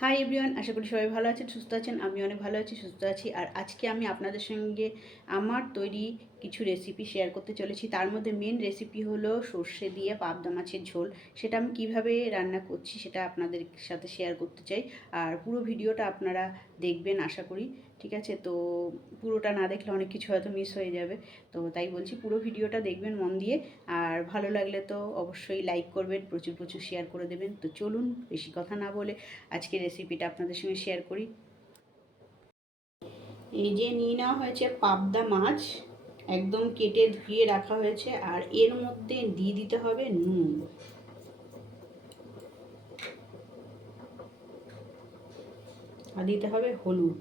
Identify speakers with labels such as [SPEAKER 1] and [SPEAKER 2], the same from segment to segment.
[SPEAKER 1] Hi everyone আশা করি সবাই ভালো আছেন, সুস্থ আছেন আমি অনেক ভালো আছি, সুস্থ আছি। আর আজকে আমি আপনাদের সঙ্গে আমার তৈরি কিছু রেসিপি শেয়ার করতে চলেছি। তার মধ্যে মেন রেসিপি হলো সর্ষে দিয়ে পাবদা মাছের ঝোল। সেটা আমি কীভাবে রান্না করছি সেটা আপনাদের সাথে শেয়ার করতে চাই। আর পুরো ভিডিওটা আপনারা দেখবেন, আশা করি। ঠিক আছে? তো পুরোটা না দেখলে অনেক কিছু হয়তো মিস হয়ে যাবে। তো তাই বলছি, পুরো ভিডিওটা দেখবেন মন দিয়ে। আর ভালো লাগলে তো অবশ্যই লাইক করবেন, প্রচুর প্রচুর শেয়ার করে দেবেন। তো চলুন, বেশি কথা না বলে আজকে রেসিপিটা আপনাদের সঙ্গে শেয়ার করি। এই যে নিয়ে নেওয়া হয়েছে পাবদা মাছ। একদম কেটে ধুয়ে রাখা হয়েছে আর এর মধ্যে দিয়ে দিতে হবে নুন। আর দিতে হবে হলুদ।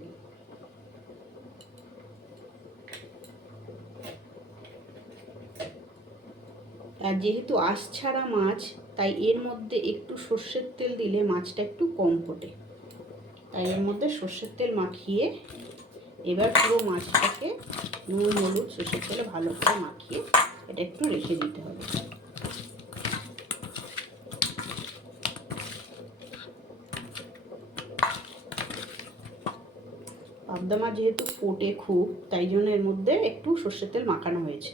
[SPEAKER 1] আর যেহেতু আঁশ ছাড়া মাছ, তাই এর মধ্যে একটু সর্ষের তেল দিলে মাছটা একটু কম ফোটে। তাই এর মধ্যে সর্ষের তেল মাখিয়ে এবার পুরো মাছটাকে নুন, হলুদ, সর্ষের তেলে ভালো করে মাখিয়ে এটা একটু রেখে দিতে হবে। পাবদা মাছ যেহেতু ফোটে খুব, তাই জন্য এর মধ্যে একটু সর্ষের তেল মাখানো হয়েছে।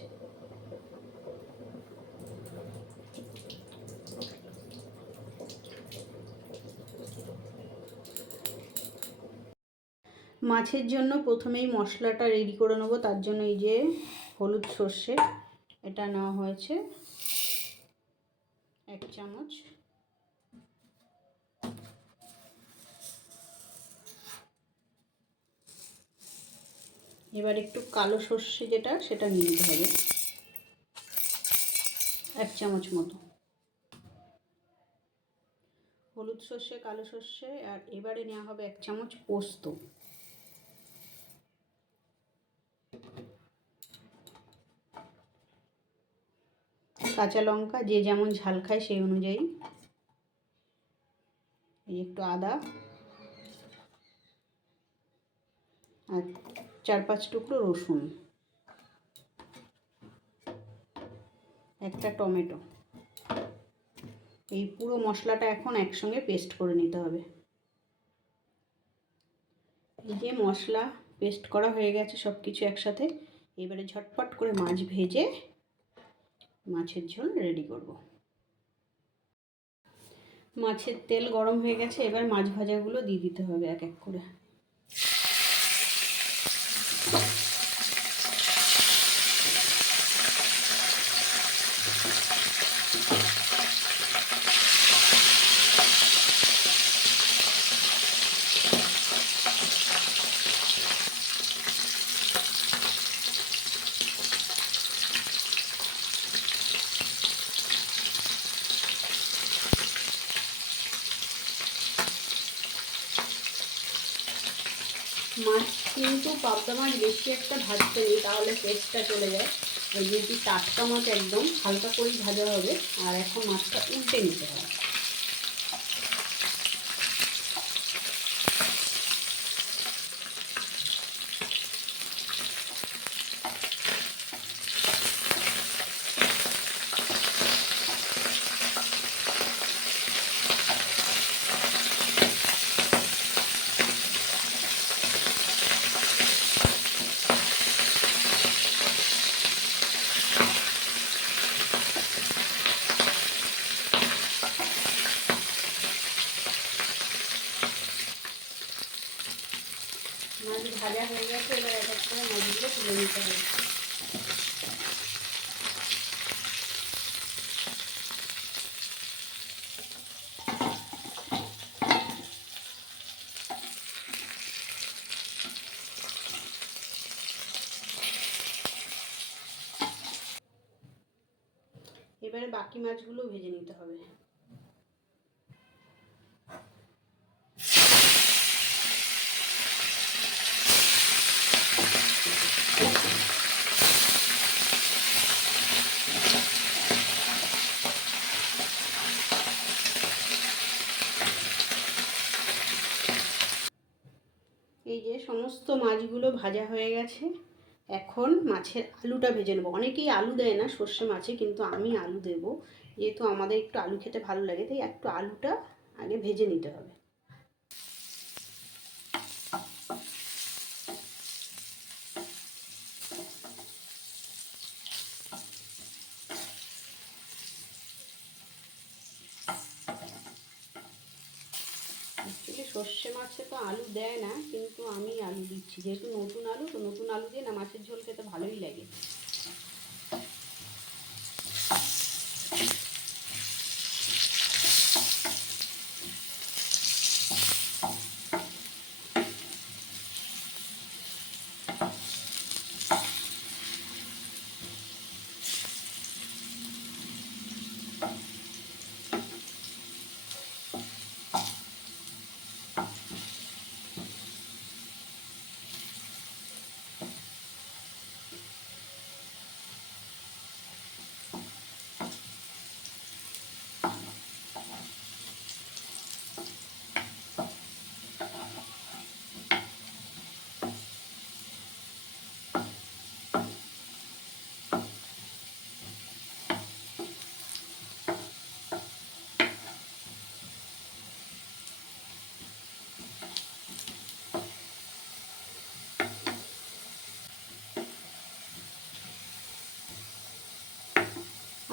[SPEAKER 1] মাছের জন্য প্রথমেই মশলাটা রেডি করে নেব। তার জন্য এই যে হলুদ সর্ষে, এটা নেওয়া হয়েছে। এক চামচ। এবার একটু কালো সর্ষে যেটা, সেটা নিয়ে নিতে হবে। এক চামচ মতো। হলুদ সর্ষে, কালো সর্ষে, আর এবারে নেওয়া হবে এক চামচ পোস্ত। কাঁচা লঙ্কা, যে যেমন ঝাল খায় সেই অনুযায়ী। এই একটু আদা। আর চার পাঁচ টুকরো রসুন। একটা টমেটো। এই পুরো মশলাটা এখন একসঙ্গে পেস্ট করে নিতে হবে। এই যে মশলা পেস্ট করা হয়ে গেছে সব কিছু একসাথে, এবারে ঝটপট করে মাছ ভেজে মাছের ঝোল রেডি করব। মাছের তেল গরম হয়ে গেছে, এবার মাছ ভাজাগুলো দিয়ে দিতে হবে এক এক করে। মাছ কিন্তু পাবদা মাছ বেশি একটা ভাজতে নেই, তাহলে টেস্টটা চলে যায়। ওই যেহেতু টাটকা মাছ একদম, হালকা করে ভাজা হবে, আর এখন মাছটা উল্টে নিতে হবে মাছ ভাজা হয়ে গেছে এবার এক এক করে মাছগুলো তুলে নিতে হবে এবারে বাকি মাছগুলো ভেজে নিতে হবে। এই যে সমস্ত মাছগুলো ভাজা হয়ে গেছে। এখন মাছের আলুটা ভেজে নেব। অনেকেই আলু দেয় না, সর্ষে মাছে, কিন্তু আমি আলু দেবো। যেহেতু আমাদের একটু আলু খেতে ভালো লাগে, তাই একটু আলুটা আগে ভেজে নিতে হবে। সর্ষে মাছে তো আলু দেয় না, কিন্তু আমি আলু দিচ্ছি। যেহেতু নতুন আলু, তো নতুন আলু দিয়ে না মাছের ঝোল খেতে ভালোই লাগে।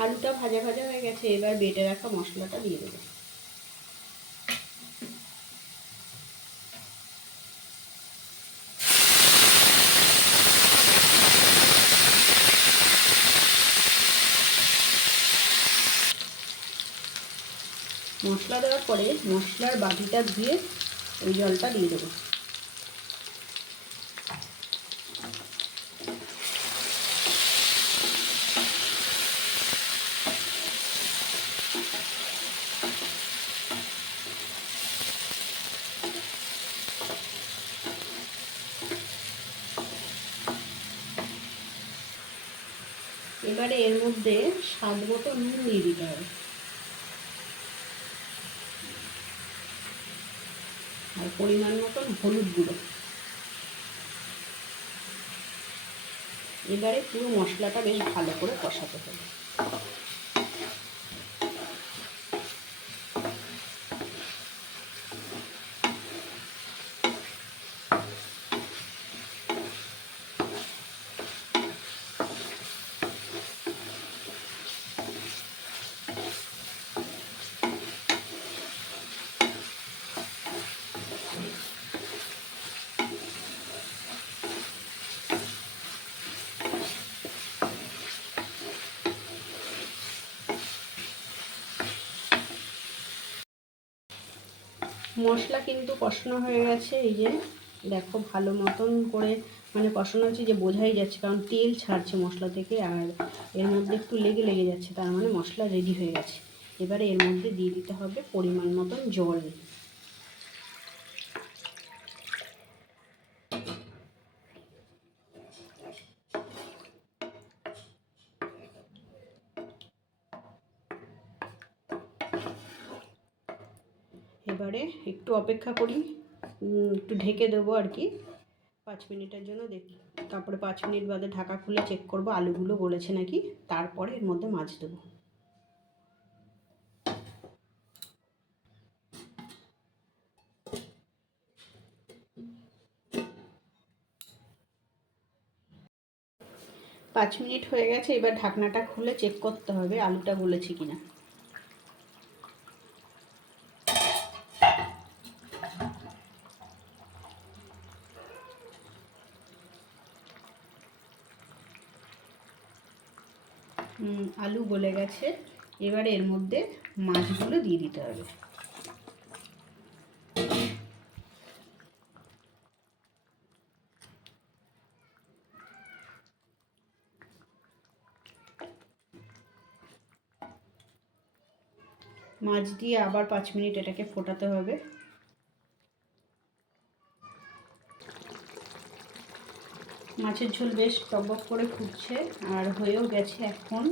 [SPEAKER 1] আলুটা ভাজা ভাজা হয়ে গেছে, এবার বেটে রাখা মশলাটা দিয়ে দেবো। মশলা দেওয়ার পরে মশলার বাটিটা ধুয়ে ওই জলটা দিয়ে দেবো। এবারে এর মধ্যে স্বাদ মতো নুন দিয়ে দিতে হবে। আর পরিমাণ মতন হলুদ গুঁড়ো। এবারে পুরো মশলাটা বেশ ভালো করে কষাতে হবে। মশলা কিন্তু কষানো হয়ে গেছে, এই যে দেখো ভালো মতন করে মানে কষানো হচ্ছে যে বোঝাই যাচ্ছে, কারণ তেল ছাড়ছে মশলা থেকে আর এর মধ্যে একটু লেগে লেগে যাচ্ছে, তার মানে মশলা রেডি হয়ে গেছে। এবারে এর মধ্যে দিয়ে দিতে হবে পরিমাণ মতন জল। এবারে একটু অপেক্ষা করি। একটু ঢেকে দেবো আর কি। পাঁচ মিনিটের জন্য দেখি, তারপরে পাঁচ মিনিট বাদে ঢাকা খুলে চেক করব আলুগুলো গলেছে নাকি। তারপরে এর মধ্যে মাছ দেবো। পাঁচ মিনিট হয়ে গেছে, এবার ঢাকনাটা খুলে চেক করতে হবে আলুটা গলেছে কিনা। আলু গলে গেছে। এবারে এর মধ্যে মাছগুলো দিয়ে দিতে হবে। মাছ দিয়ে আবার পাঁচ মিনিট এটাকে ফোটাতে হবে। মাছের ঝোল বেশ টকবক করে ফুটছে আর হয়েও গেছে এখন।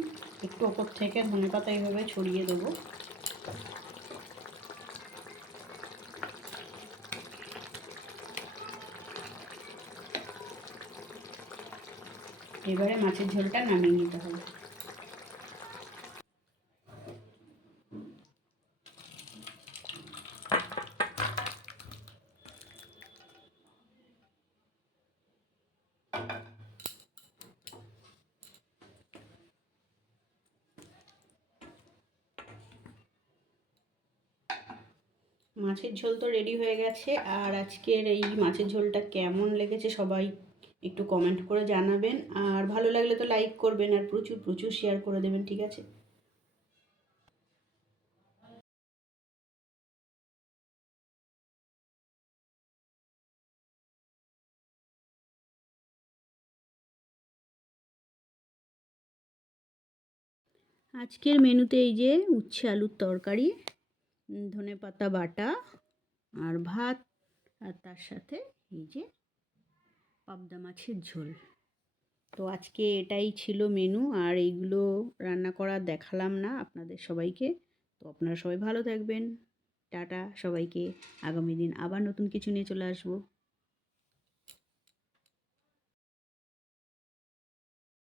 [SPEAKER 1] একটু ওপর থেকে ধনে পাতা এইভাবে ছড়িয়ে দেবো। এবারে মাছের ঝোলটা নামিয়ে নিতে হবে। মাছের ঝোল তো রেডি হয়ে গেছে। আর আজকের এই মাছের ঝোলটা কেমন লেগেছে সবাই একটু কমেন্ট করে জানাবেন। আর ভালো লাগলে তো লাইক করবেন আর প্রচুর প্রচুর শেয়ার করে দেবেন, ঠিক আছে? আজকের মেনুতে এই যে উচ্ছে আলুর তরকারি। ধনে পাতা বাটা আর ভাত, আর তার সাথে এই যে পাবদা মাছের ঝোল। তো আজকে এটাই ছিল মেনু আর এইগুলো রান্না করা দেখালাম না আপনাদের সবাইকে। তো আপনারা সবাই ভালো থাকবেন। টাটা সবাইকে। আগামী দিন আবার নতুন কিছু নিয়ে চলে আসব।